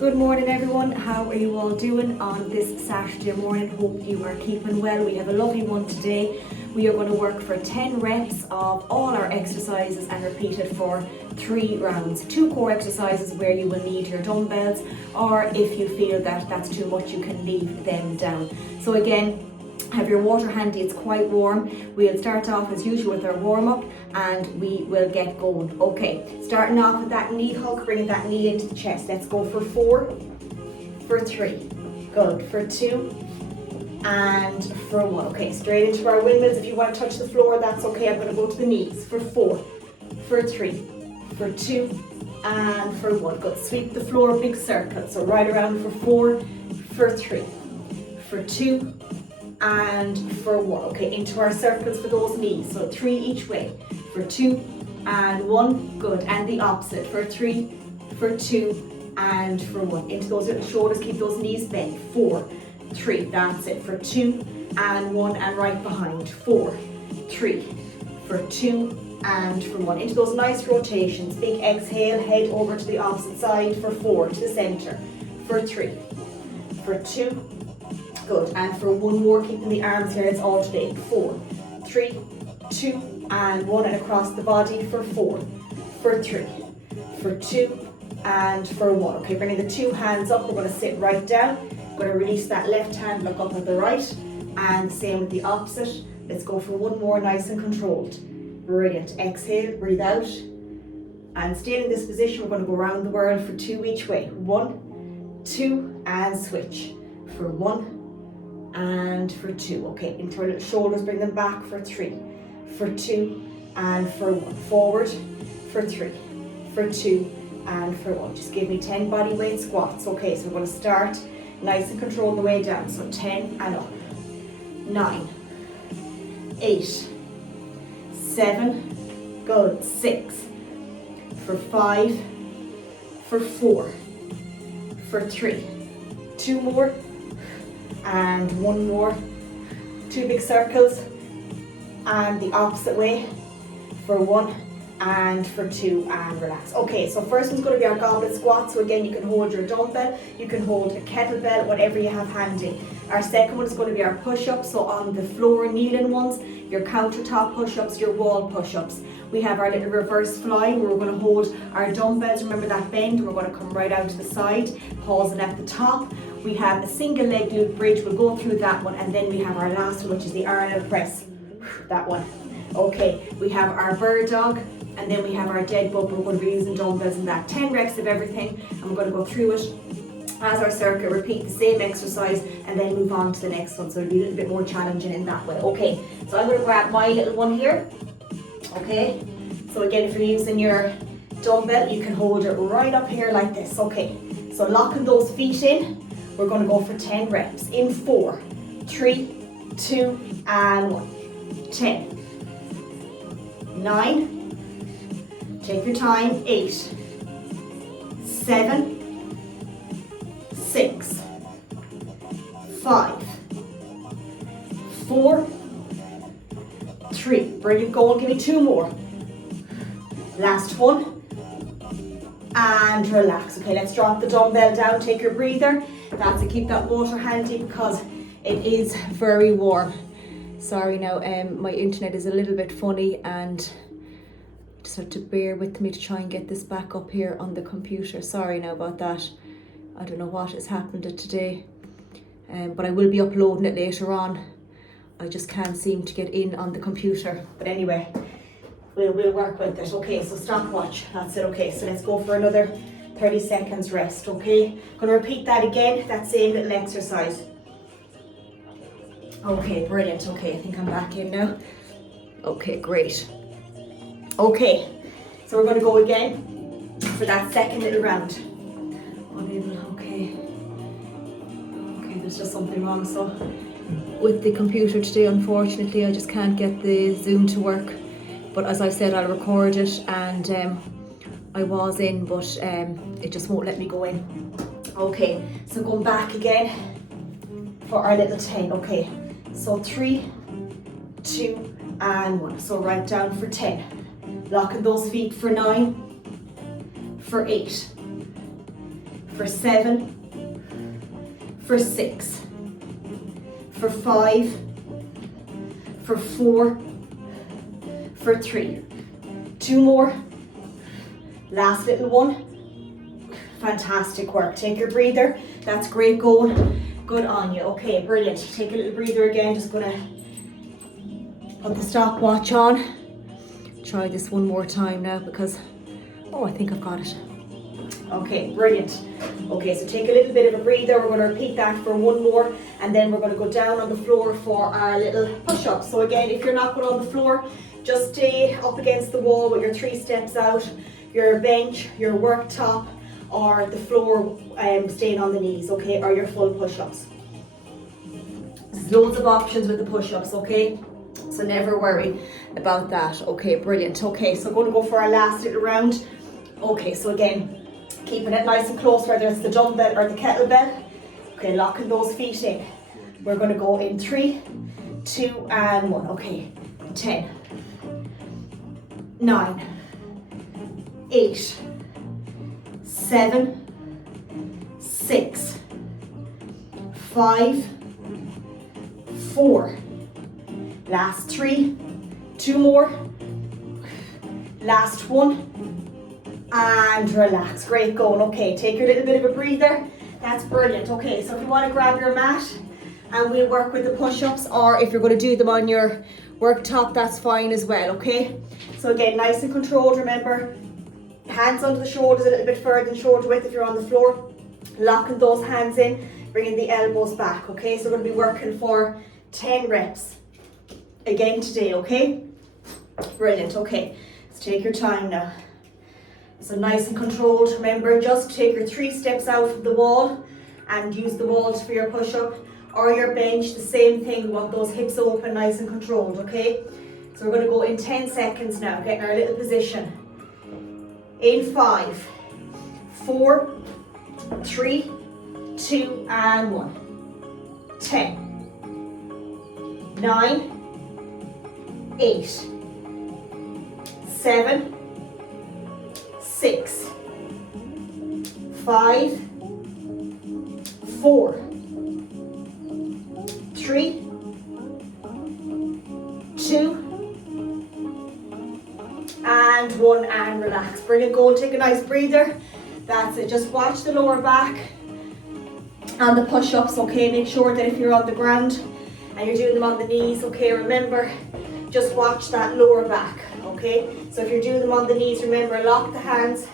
Good morning everyone, how are you all doing on this Saturday morning? Hope you are keeping well. We have a lovely one today. We are going to work for 10 reps of all our exercises and repeat it for 3 rounds. 2 core exercises where you will need your dumbbells, or if you feel that that's too much you can leave them down. So again, have your water handy, it's quite warm. We'll start off as usual with our warm-up and we will get going. Okay, starting off with that knee hug, bringing that knee into the chest. Let's go for 4, for 3, good, for 2, and for 1. Okay, straight into our windmills. If you want to touch the floor, that's okay. I'm going to go to the knees for 4, for 3, for 2, and for 1. Good, sweep the floor, big circle. So right around for 4, for 3, for 2, and for 1. Okay, into our circles for those knees. So 3 each way. For 2 and 1. Good. And the opposite. For 3, for 2, and for 1. Into those little shoulders. Keep those knees bent. 4, 3. That's it. For 2 and 1. And right behind. 4, 3, for 2, and for 1. Into those nice rotations. Big exhale. Head over to the opposite side. For 4. To the center. For 3, for 2. Good, and for 1 more, keeping the arms here, let's alternate. 4, 3, 2, and 1, and across the body for 4, for 3, for 2, and for 1. Okay, bringing the 2 hands up, we're going to sit right down. We're going to release that left hand, look up at the right, and the same with the opposite. Let's go for 1 more, nice and controlled. Brilliant. Exhale, breathe out, and stay in this position. We're going to go around the world for 2 each way. 1, 2, and switch. For 1, and for 2. Okay, into our little shoulders, bring them back for 3, for 2, and for 1. Forward for 3, for 2, and for 1. Just give me 10 body weight squats. Okay, so we're going to start nice and control the way down. So 10 and up. 9, 8, 7, good. 6, for 5, for 4, for 3, 2 more, and 1 more. 2 big circles, and the opposite way for 1 and for 2, and relax. Okay, so first one's going to be our goblet squat. So again, you can hold your dumbbell, you can hold a kettlebell, whatever you have handy. Our second one is going to be our push-ups. So on the floor, kneeling ones, your countertop push-ups, your wall push-ups. We have our little reverse fly where we're going to hold our dumbbells. Remember that bend, and we're going to come right out to the side, pausing at the top. We have a single leg glute bridge. We'll go through that one, and then we have our last one, which is the Arnold press. That one. Okay, we have our bird dog, and then we have our dead bug. We're going to be using dumbbells in that. 10 reps of everything, and we're going to go through it as our circuit, repeat the same exercise, and then move on to the next one. So it'll be a little bit more challenging in that way. Okay, so I'm going to grab my little one here. Okay, so again, if you're using your dumbbell, you can hold it right up here like this. Okay, so locking those feet in, we're going to go for 10 reps. In 4, 3, 2, and 1. 10, 9, take your time. 8, 7, 6, 5, 4, 3. Brilliant, go and give me 2 more. Last one, and relax. Okay, let's drop the dumbbell down, take your breather. That's it, keep that water handy because it is very warm. Sorry now, my internet is a little bit funny, and just have to bear with me to try and get this back up here on the computer. Sorry now about that. I don't know what has happened today, but I will be uploading it later on. I just can't seem to get in on the computer. But anyway, we'll work with it. Okay, so stopwatch. That's it. Okay, so let's go for another 30 seconds rest. Okay, gonna repeat that again, that same little exercise. Okay, brilliant. Okay, I think I'm back in now. Okay, great. Okay, so we're gonna go again for that second little round. Okay. Okay, there's just something wrong. So with the computer today, unfortunately, I just can't get the Zoom to work. But as I said, I'll record it, and I was in, but it just won't let me go in. Okay, so going back again for our little 10. Okay, so 3, 2, and 1. So right down for 10. Locking those feet for 9, for 8, for 7, for 6, for 5, for 4, for 3. 2 more. Last little one. Fantastic work. Take your breather. That's great going. Good on you. Okay, brilliant. Take a little breather again. Just gonna put the stopwatch on. Try this one more time now because, oh, I think I've got it. Okay, brilliant. Okay, so take a little bit of a breather. We're going to repeat that for one more, and then we're going to go down on the floor for our little push-up. So again, if you're not going on the floor, just stay up against the wall with your 3 steps out, your bench, your worktop, or the floor staying on the knees, okay, or your full push-ups. There's loads of options with the push-ups, okay, so never worry about that. Okay, brilliant. Okay, so we're going to go for our last little round. Okay, so again, keeping it nice and close, whether it's the dumbbell or the kettlebell. Okay, locking those feet in. We're going to go in 3, 2 and 1. Okay, 10, 9, 8, 7, 6, 5, 4. Last 3, 2 more. Last 1. And relax. Great going. Okay, take your little bit of a breather. That's brilliant. Okay, so if you want to grab your mat and we'll work with the push-ups, or if you're going to do them on your worktop, that's fine as well, okay? So again, nice and controlled, remember. Hands under the shoulders a little bit further than shoulder width if you're on the floor. Locking those hands in, bringing the elbows back, okay? So we're going to be working for 10 reps again today, okay? Brilliant, okay. Let's take your time now. So nice and controlled. Remember, just take your 3 steps out of the wall and use the walls for your push-up or your bench. The same thing, we want those hips open, nice and controlled, okay? So we're going to go in 10 seconds now, getting our little position. In 5, 4, 3, 2 and 1. 10, 9, 8, 7, 6, 5, 4, 3, 2 and 1, and relax. Brilliant. Go and take a nice breather. That's it. Just watch the lower back and the push-ups, okay? Make sure that if you're on the ground and you're doing them on the knees, okay, remember, just watch that lower back, okay? So if you're doing them on the knees, remember, lock the hands,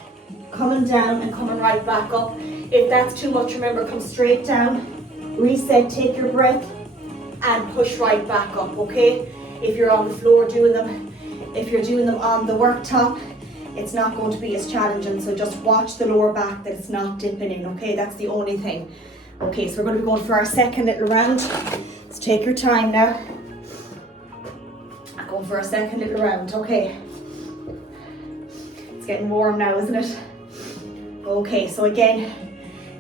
coming down and coming right back up. If that's too much, remember, come straight down, reset, take your breath, and push right back up, okay? If you're on the floor doing them, if you're doing them on the worktop, it's not going to be as challenging, so just watch the lower back that it's not dipping in, okay? That's the only thing. Okay, so we're going to be going for our second little round. Let's take your time now. Going for our second little round, okay. It's getting warm now, isn't it? Okay, so again,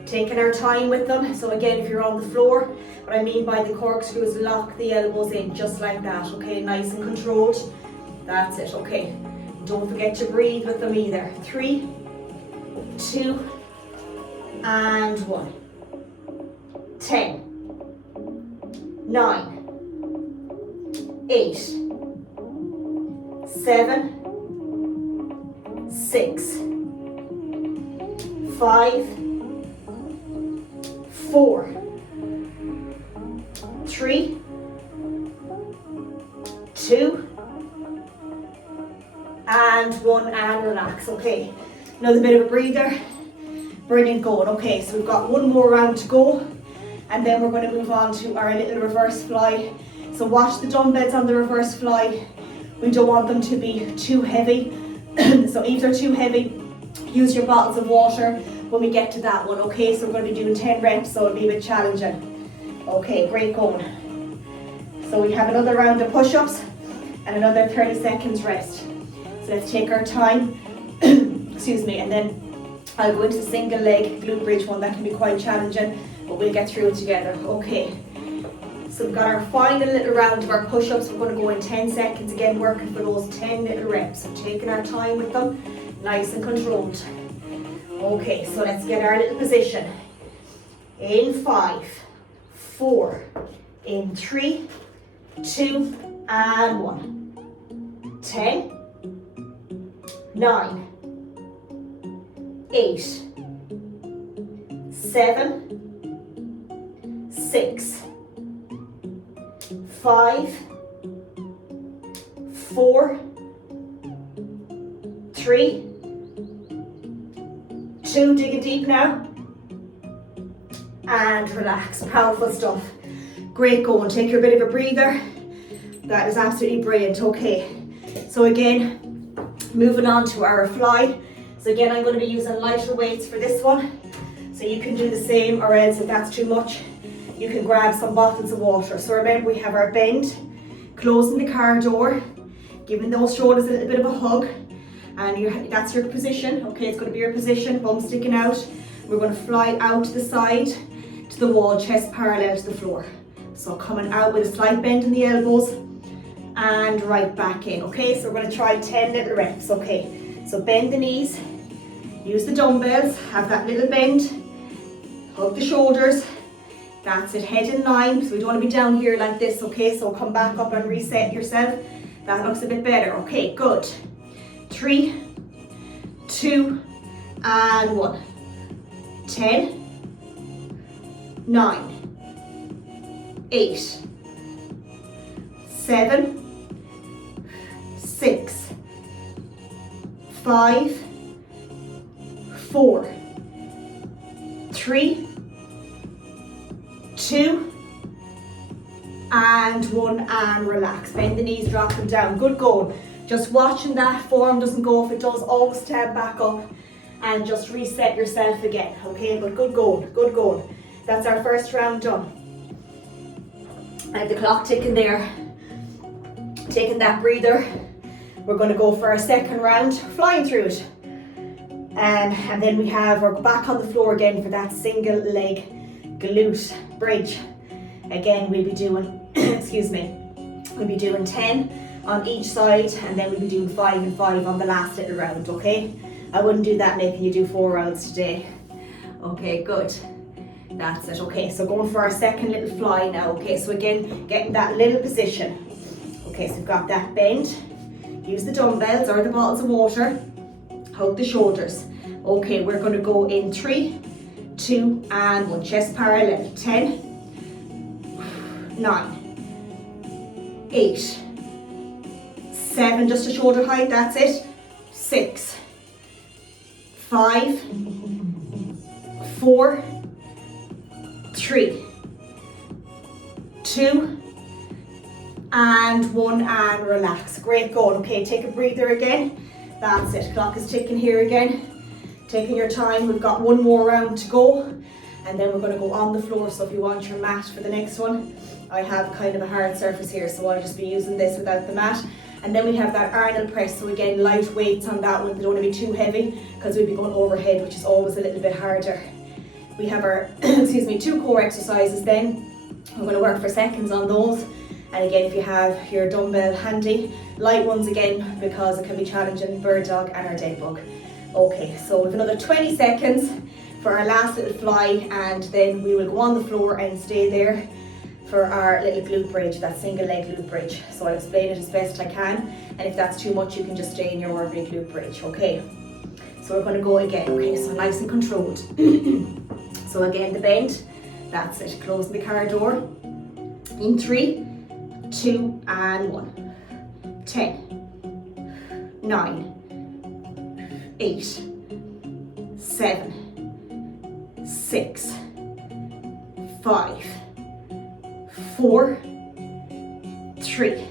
taking our time with them. So again, if you're on the floor, what I mean by the corkscrew is lock the elbows in, just like that, okay? Nice and controlled. That's it, okay. Don't forget to breathe with them either. 3, 2, and 1. 10, 9, 8, 7, 6, 5, 4, 3, 2, and 1, and relax. Okay, another bit of a breather. Brilliant going. Okay, so we've got one more round to go, and then we're going to move on to our little reverse fly. So watch the dumbbells on the reverse fly. We don't want them to be too heavy. So if they're too heavy, use your bottles of water when we get to that one, okay? So we're going to be doing 10 reps, so it'll be a bit challenging. Okay, great going. So we have another round of push-ups and another 30 seconds rest. So let's take our time, excuse me, and then I'll go into the single leg glute bridge one. That can be quite challenging, but we'll get through it together. Okay, so we've got our final little round of our push-ups. We're going to go in 10 seconds, again working for those 10 little reps. So taking our time with them, nice and controlled. Okay, so let's get our little position. In 5, 4, in 3, 2, and 1. 10, 9, 8, 7, 6, 5, 4, 3, 2, dig it deep now, and relax. Powerful stuff. Great going. Take your bit of a breather. That is absolutely brilliant. Okay, so again, moving on to our fly. So again, I'm going to be using lighter weights for this one. So you can do the same, or else if that's too much, you can grab some bottles of water. So remember, we have our bend, closing the car door, giving those shoulders a little bit of a hug, and that's your position. Okay, it's going to be your position, bum sticking out. We're going to fly out to the side, to the wall, chest parallel to the floor. So coming out with a slight bend in the elbows, and right back in. Okay, so we're going to try 10 little reps. Okay, so bend the knees, use the dumbbells, have that little bend, hug the shoulders. That's it, head in line, so we don't want to be down here like this. Okay, so come back up and reset yourself. That looks a bit better. Okay, good. 3, 2, and 1. 10, 9, 8, 7, 6, 5, 4, 3, 2, and 1, and relax. Bend the knees, drop them down. Good going. Just watching that form doesn't go. If it does, always stand back up and just reset yourself again. Okay, but good going, good going. That's our first round done. I have the clock ticking there. Taking that breather. We're going to go for our second round, flying through it. And then we're back on the floor again for that single leg glute bridge. Again, we'll be doing, excuse me, we'll be doing 10 on each side, and then we'll be doing 5 and 5 on the last little round, okay? I wouldn't do that making you do 4 rounds today. Okay, good. That's it. Okay, so going for our second little fly now. Okay, so again, getting that little position. Okay, so we've got that bend. Use the dumbbells or the bottles of water. Hug the shoulders. Okay, we're going to go in 3, 2, and 1. Chest parallel. 10, 9, 8, 7, just a shoulder height, that's it. 6, 5, 4, 3, 2, and 1, and relax. Great going. Okay, take a breather again. That's it. Clock is ticking here again. Taking your time. We've got one more round to go, and then we're going to go on the floor. So if you want your mat for the next one, I have kind of a hard surface here, so I'll just be using this without the mat. And then we have that Arnold press, so again, light weights on that one. They don't want to be too heavy because we'll be going overhead, which is always a little bit harder. We have our, excuse me, 2 core exercises then. We're going to work for seconds on those. And again, if you have your dumbbell handy, light ones again, because it can be challenging, bird dog and our dead bug. Okay, so we have another 20 seconds for our last little fly, and then we will go on the floor and stay there for our little glute bridge, that single leg glute bridge. So I'll explain it as best I can, and if that's too much, you can just stay in your ordinary glute bridge, okay? So we're going to go again, okay, so nice and controlled. So again, the bend, that's it, closing the car door. In 3, 2, and 1. 10, 9, 8, 7, 6, 5, 4, 3,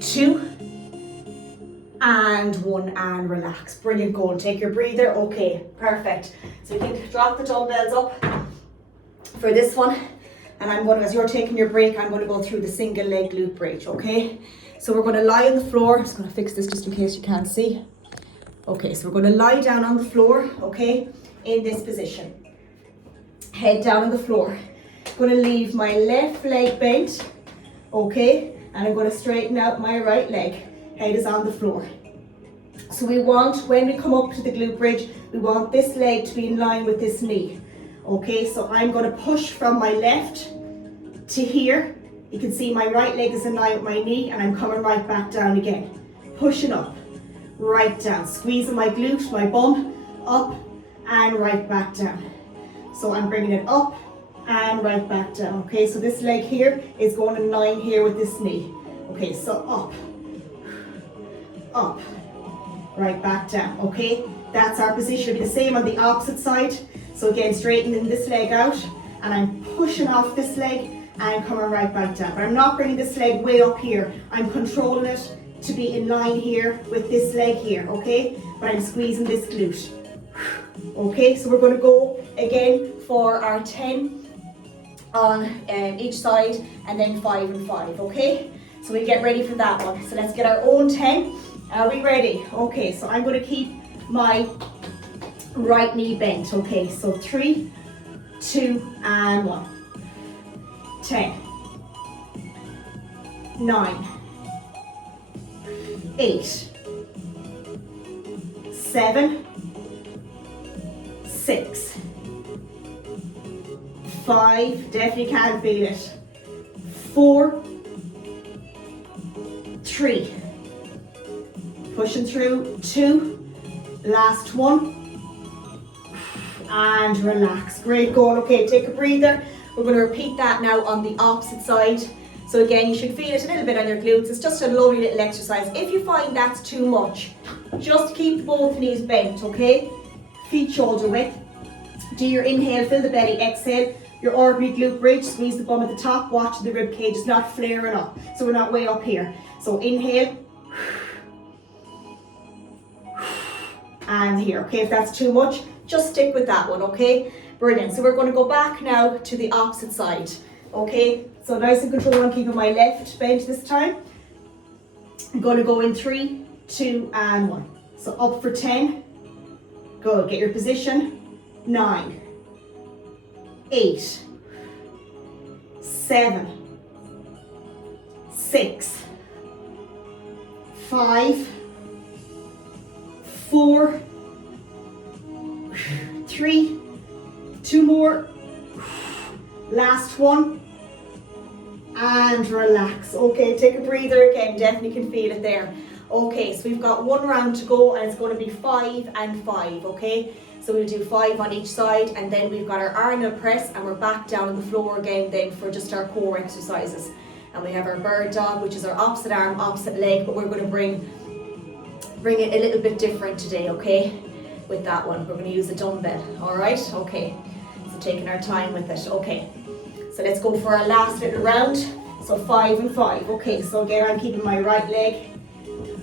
2, and 1, and relax. Brilliant going. Take your breather. Okay, perfect. So you can drop the dumbbells up for this one, and I'm going to, as you're taking your break, I'm going to go through the single leg glute bridge, okay? So we're going to lie on the floor. I'm just going to fix this just in case you can't see. Okay, so we're going to lie down on the floor, okay, in this position. Head down on the floor. I'm going to leave my left leg bent, okay, and I'm going to straighten out my right leg. Head is on the floor. So we want, when we come up to the glute bridge, we want this leg to be in line with this knee. Okay, so I'm going to push from my left to here. You can see my right leg is in line with my knee, and I'm coming right back down again. Pushing up, right down, squeezing my glute, my bum, up and right back down. So I'm bringing it up and right back down. Okay, so this leg here is going in line here with this knee. Okay, so up, right back down. Okay, that's our position. It'll be the same on the opposite side. So again, straightening this leg out, and I'm pushing off this leg and coming right back down. But I'm not bringing this leg way up here. I'm controlling it to be in line here with this leg here, okay? But I'm squeezing this glute. Okay, so we're going to go again for our 10 on each side, and then 5 and 5, okay? So we get ready for that one. So let's get our own 10. Are we ready? Okay, so I'm going to keep my right knee bent. Okay, so 3, 2, and 1. 10, 9, 8, 7, 6, 5, definitely can't feel it, 4, 3, pushing through, 2, last one, and relax. Great going. Okay, take a breather. We're going to repeat that now on the opposite side. So again, you should feel it a little bit on your glutes. It's just a lovely little exercise. If you find that's too much, just keep both knees bent, okay? Feet shoulder width. Do your inhale, fill the belly, exhale. Your ordinary glute bridge, squeeze the bum at the top, watch the rib cage is not flaring up. So we're not way up here. So inhale. And here, okay? If that's too much, just stick with that one, okay? Brilliant. So we're going to go back now to the opposite side. Okay, so nice and controlled. I'm keeping my left bent this time. I'm going to go in 3, 2, and 1. So up for 10. Good. Get your position. 9, 8, 7, 6, 5, 4, 3, 2 more, last one, and relax. Okay, take a breather again, definitely can feel it there. Okay, so we've got one round to go, and it's going to be 5 and 5, okay? So we'll do 5 on each side, and then we've got our Arnold press, and we're back down on the floor again then for just our core exercises. And we have our bird dog, which is our opposite arm, opposite leg, but we're going to bring it a little bit different today, okay? With that one, we're going to use a dumbbell, all right? Okay, so taking our time with it. Okay, so let's go for our last little round. So 5 and 5. Okay, so again, I'm keeping my right leg,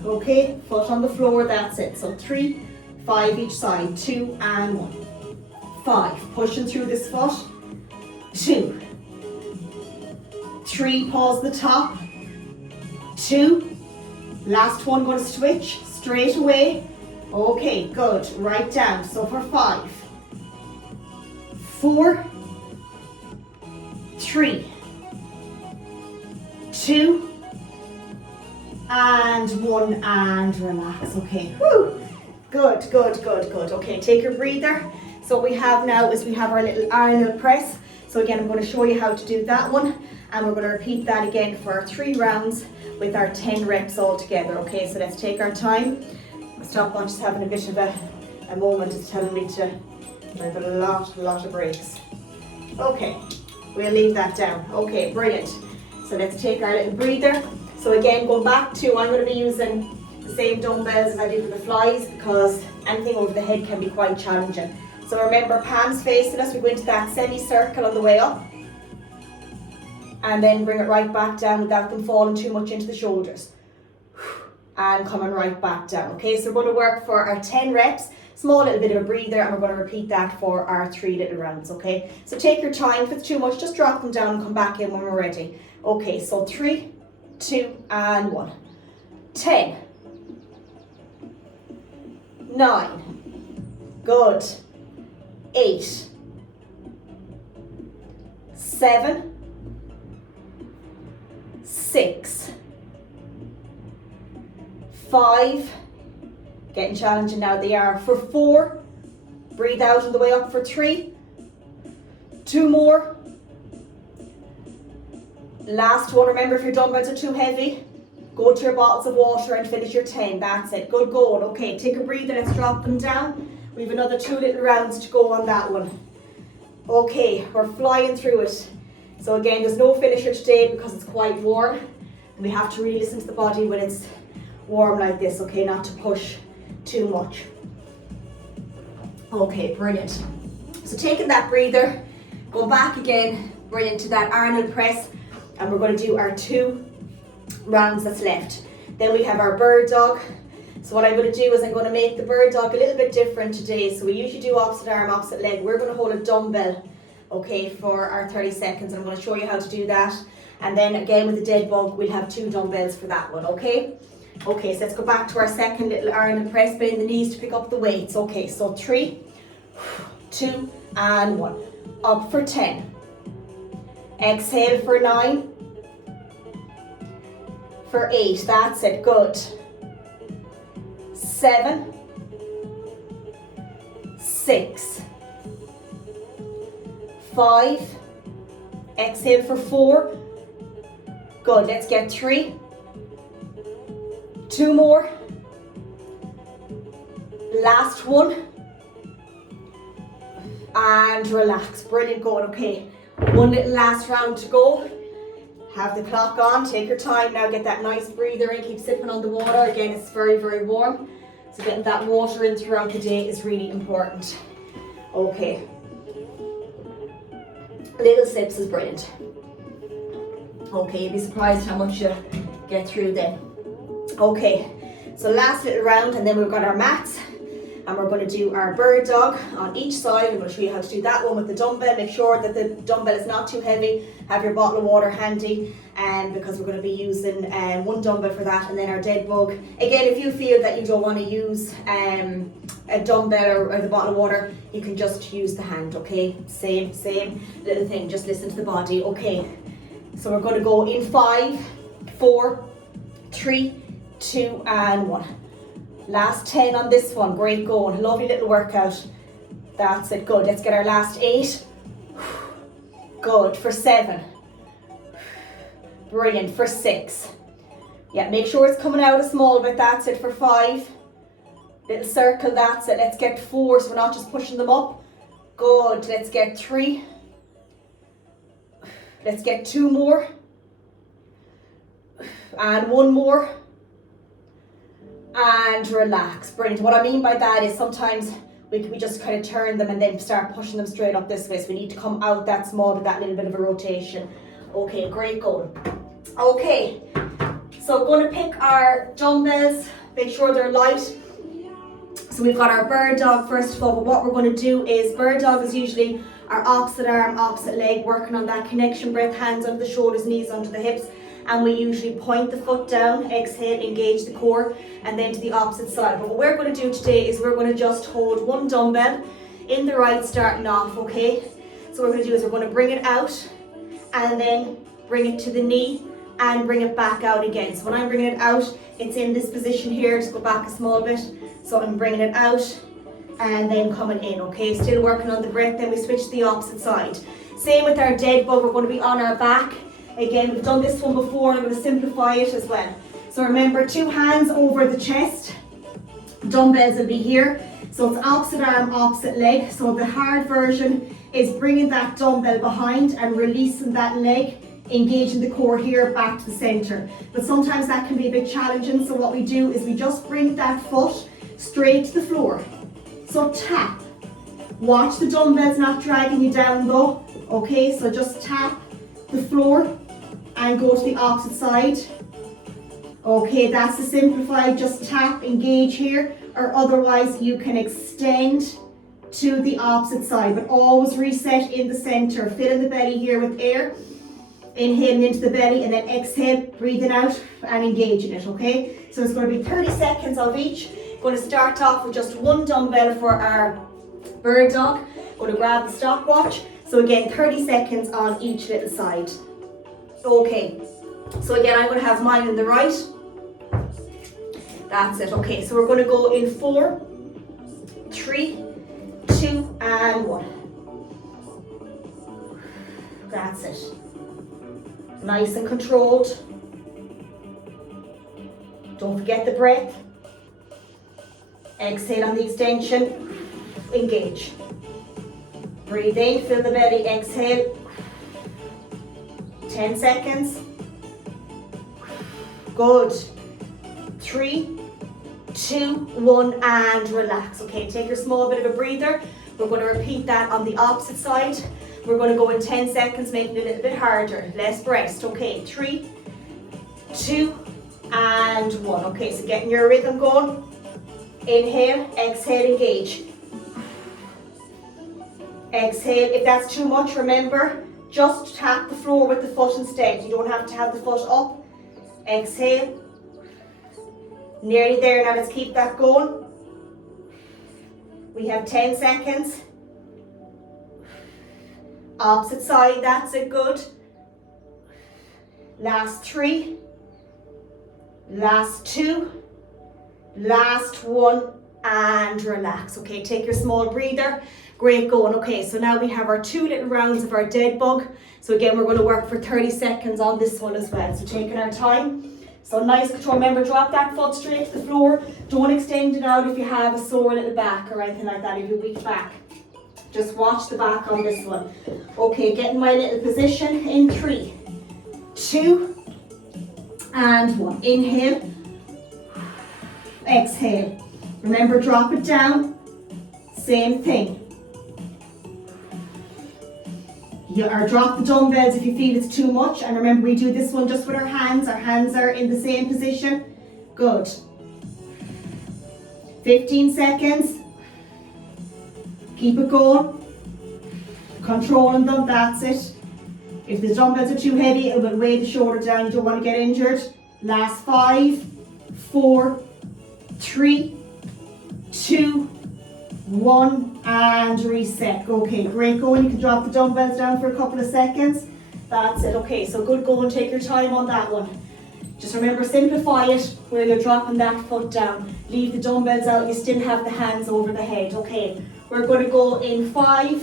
okay, foot on the floor, that's it. So 3, 5 each side, 2 and 1. 5, pushing through this foot, 2, 3, pause the top, 2, last one, going to switch straight away. Okay, good, right down. So for 5, 4, 3, 2, and 1, and relax. Okay, woo. Good, good, good, good. Okay, take your breather. So what we have now is we have our little Arnold press. So again, I'm going to show you how to do that one, and we're going to repeat that again for 3 rounds with our 10 reps all together. Okay, so let's take our time. My stopwatch is having a bit of a moment. It's telling me to have a lot of breaks. Okay, we'll leave that down. Okay, brilliant. So let's take our little breather. So again, going back to, I'm going to be using the same dumbbells as I did with the flies, because anything over the head can be quite challenging. So remember, palms facing us, we go into that semicircle on the way up, and then bring it right back down without them falling too much into the shoulders. And coming right back down. Okay, so we're going to work for our 10 reps, small little bit of a breather, and we're going to repeat that for our 3 little rounds, okay? So take your time. If it's too much, just drop them down and come back in when we're ready. Okay, so 3, 2, and 1. 10, 9, good, 8, 7, 6, 5, Getting challenging now they are. For 4, breathe out on the way up for 3, 2 more. Last one, remember if your dumbbells are too heavy, go to your bottles of water and finish your 10, that's it, good going. Okay, take a breather, let's drop them down. We have another 2 little rounds to go on that one. Okay, we're flying through it. So again, there's no finisher today because it's quite warm. And we have to really listen to the body when it's warm like this, okay, not to push too much. Okay, brilliant. So taking that breather, go back again, brilliant, to that Arnold press. And we're going to do our 2 rounds that's left. Then we have our bird dog. So what I'm going to do is I'm going to make the bird dog a little bit different today. So we usually do opposite arm, opposite leg. We're going to hold a dumbbell, okay, for our 30 seconds. I'm going to show you how to do that. And then again with the dead bug, we'll have 2 dumbbells for that one, okay? Okay, so let's go back to our second little Arnold press, bend the knees to pick up the weights. Okay, so 3, 2, and 1. Up for 10. Exhale for 9. For 8, that's it, good. 7, 6, 5, exhale for 4, good, let's get 3, 2 more, last one, and relax, brilliant going, okay, 1 little last round to go. Have the clock on, take your time now, get that nice breather in, keep sipping on the water. Again, it's very, very warm. So getting that water in throughout the day is really important. Okay. Little sips is brilliant. Okay, you'd be surprised how much you get through then. Okay, so last little round and then we've got our mats. And we're going to do our bird dog on each side. I'm going to show you how to do that one with the dumbbell. Make sure that the dumbbell is not too heavy. Have your bottle of water handy, because we're going to be using 1 dumbbell for that. And then our dead bug. Again, if you feel that you don't want to use a dumbbell or the bottle of water, you can just use the hand, okay? Same little thing, just listen to the body, okay? So we're going to go in 5, 4, 3, 2, and 1. Last 10 on this one, great going, lovely little workout. That's it, good. Let's get our last 8. Good, for 7. Brilliant, for 6. Yeah, make sure it's coming out a small bit, that's it, for 5. Little circle, that's it. Let's get 4, so we're not just pushing them up. Good, let's get 3. Let's get 2 more. And 1 more. And relax, brilliant. What I mean by that is sometimes we just kind of turn them and then start pushing them straight up this way. So we need to come out that small with that little bit of a rotation. Okay, great going. Okay, so going to pick our dumbbells, make sure they're light. So we've got our bird dog first of all, but what we're going to do is bird dog is usually our opposite arm, opposite leg, working on that connection breath, hands under the shoulders, knees under the hips. And we usually point the foot down, exhale, engage the core, and then to the opposite side. But what we're going to do today is we're going to just hold 1 dumbbell in the right starting off, okay? So what we're going to do is we're going to bring it out and then bring it to the knee and bring it back out again. So when I'm bringing it out, it's in this position here. Just go back a small bit. So I'm bringing it out and then coming in, okay? Still working on the breath, then we switch to the opposite side. Same with our dead bug, we're going to be on our back. Again, we've done this one before, and I'm going to simplify it as well. So remember, 2 hands over the chest. Dumbbells will be here. So it's opposite arm, opposite leg. So the hard version is bringing that dumbbell behind and releasing that leg, engaging the core here back to the center. But sometimes that can be a bit challenging. So what we do is we just bring that foot straight to the floor. So tap. Watch the dumbbells not dragging you down though. Okay, so just tap the floor and go to the opposite side. Okay, that's the simplified, just tap, engage here, or otherwise you can extend to the opposite side, but always reset in the center. Fill in the belly here with air, inhaling into the belly, and then exhale, breathing out and engaging it, okay? So it's going to be 30 seconds of each. Going to start off with just 1 dumbbell for our bird dog. Going to grab the stopwatch. So again, 30 seconds on each little side. Okay, so again, I'm going to have mine in the right. That's it. Okay, so we're going to go in 4, 3, 2, and 1. That's it. Nice and controlled. Don't forget the breath. Exhale on the extension. Engage. Breathe in, fill the belly, exhale. 10 seconds. Good. 3, 2, 1, and relax. Okay, take your small bit of a breather. We're going to repeat that on the opposite side. We're going to go in 10 seconds, making it a little bit harder. Less rest. Okay, 3, 2, and 1. Okay, so getting your rhythm going. Inhale, exhale, engage. Exhale. If that's too much, remember, just tap the floor with the foot instead. You don't have to have the foot up. Exhale. Nearly there. Now let's keep that going. We have 10 seconds. Opposite side, that's it, good. Last 3. Last 2. Last 1. And relax. Okay, take your small breather. Great going. Okay, so now we have our 2 little rounds of our dead bug. So again, we're going to work for 30 seconds on this one as well. So taking our time. So nice control. Remember, drop that foot straight to the floor. Don't extend it out if you have a sore little back or anything like that, if you're weak back. Just watch the back on this one. Okay, getting my little position in 3, 2, and 1. Inhale. Exhale. Remember, drop it down. Same thing. Drop the dumbbells if you feel it's too much. And remember, we do this one just with our hands. Our hands are in the same position. Good. 15 seconds. Keep it going. Controlling them, that's it. If the dumbbells are too heavy, it will weigh the shoulder down. You don't want to get injured. Last 5, 4, 3, 2, 1, and reset. Okay, great going. You can drop the dumbbells down for a couple of seconds. That's it. Okay, so good going. Take your time on that one. Just remember, simplify it where you're dropping that foot down. Leave the dumbbells out. You still have the hands over the head. Okay, we're going to go in 5,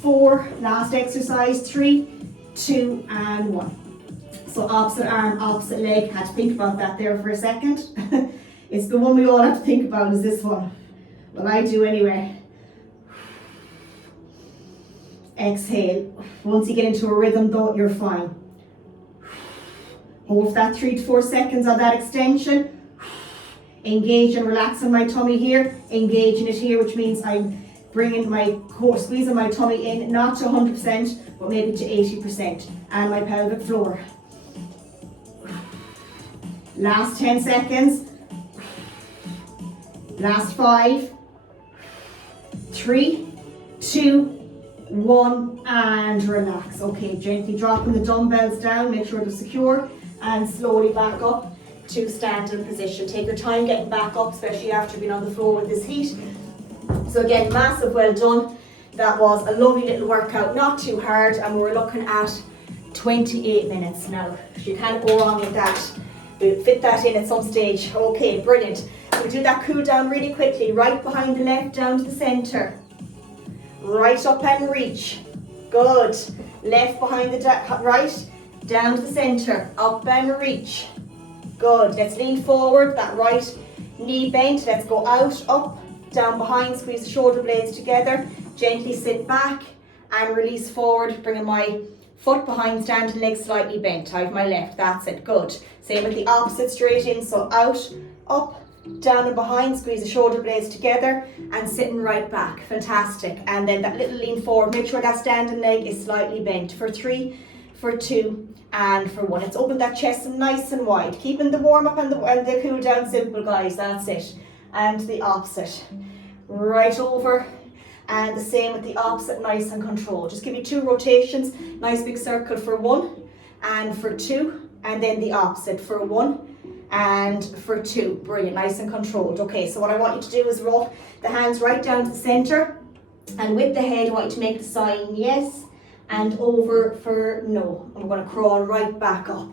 4, last exercise, 3, 2, and 1. So opposite arm, opposite leg. Had to think about that there for a second. It's the one we all have to think about, is this one. Well, I do anyway. Exhale. Once you get into a rhythm though, you're fine. Hold that 3 to 4 seconds on that extension. Engage and relax in my tummy here. Engage in it here, which means I'm bringing my core, squeezing my tummy in, not to 100%, but maybe to 80%. And my pelvic floor. Last 10 seconds. Last 5, 3, 2, 1, and relax. Okay, gently dropping the dumbbells down, make sure they're secure, and slowly back up to standing position. Take your time getting back up, especially after being on the floor with this heat. So again, massive well done. That was a lovely little workout, not too hard, and we're looking at 28 minutes now. You can't go wrong with that. We'll fit that in at some stage. Okay, brilliant. We do that cool down really quickly. Right behind the left, down to the center. Right up and reach. Good. Left behind the right, down to the center. Up and reach. Good. Let's lean forward. That right knee bent. Let's go out, up, down behind. Squeeze the shoulder blades together. Gently sit back and release forward. Bringing my foot behind, standing leg slightly bent. I have my left. That's it. Good. Same with the opposite, straight in. So out, up, down and behind, squeeze the shoulder blades together and sitting right back. Fantastic. And then that little lean forward, make sure that standing leg is slightly bent for 3, for 2, and for 1. Let's open that chest nice and wide, keeping the warm up and the cool down simple, guys. That's it. And the opposite, right over, and the same with the opposite, nice and controlled. Just give you 2 rotations, nice big circle for 1 and for 2, and then the opposite for 1 and for 2. Brilliant, nice and controlled. Okay, so what I want you to do is roll the hands right down to the center, and with the head I want you to make the sign yes and over for no. And we're going to crawl right back up,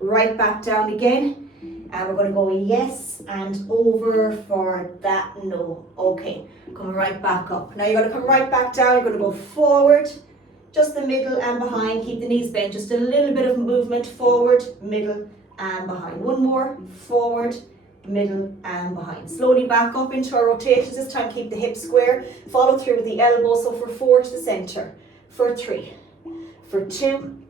right back down again, And we're going to go yes and over for that no. Okay, coming right back up. Now you're going to come right back down. You're going to go forward, just the middle and behind. Keep the knees bent, just a little bit of movement, forward, middle and behind. One more, forward, middle and behind. Slowly back up into our rotations. This time keep the hips square. Follow through with the elbows. So for 4 to the center, for 3, for 2,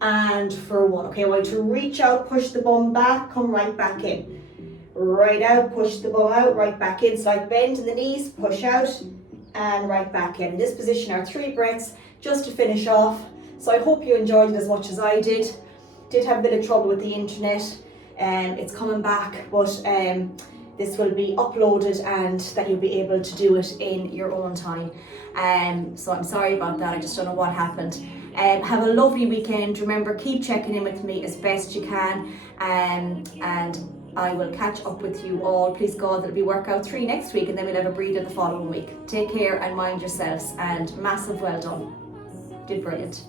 and for 1. Okay, I want you to reach out, push the bum back, come right back in. Right out, push the bum out, right back in. Slight bend in the knees, push out, and right back in. In this position are 3 breaths just to finish off. So I hope you enjoyed it as much as I did. Did have a bit of trouble with the internet, and it's coming back, but this will be uploaded and that you'll be able to do it in your own time. So I'm sorry about that, I just don't know what happened. Have a lovely weekend. Remember, keep checking in with me as best you can, and I will catch up with you all. Please God, there'll be workout 3 next week, and then we'll have a breather the following week. Take care and mind yourselves, and massive well done. Did brilliant.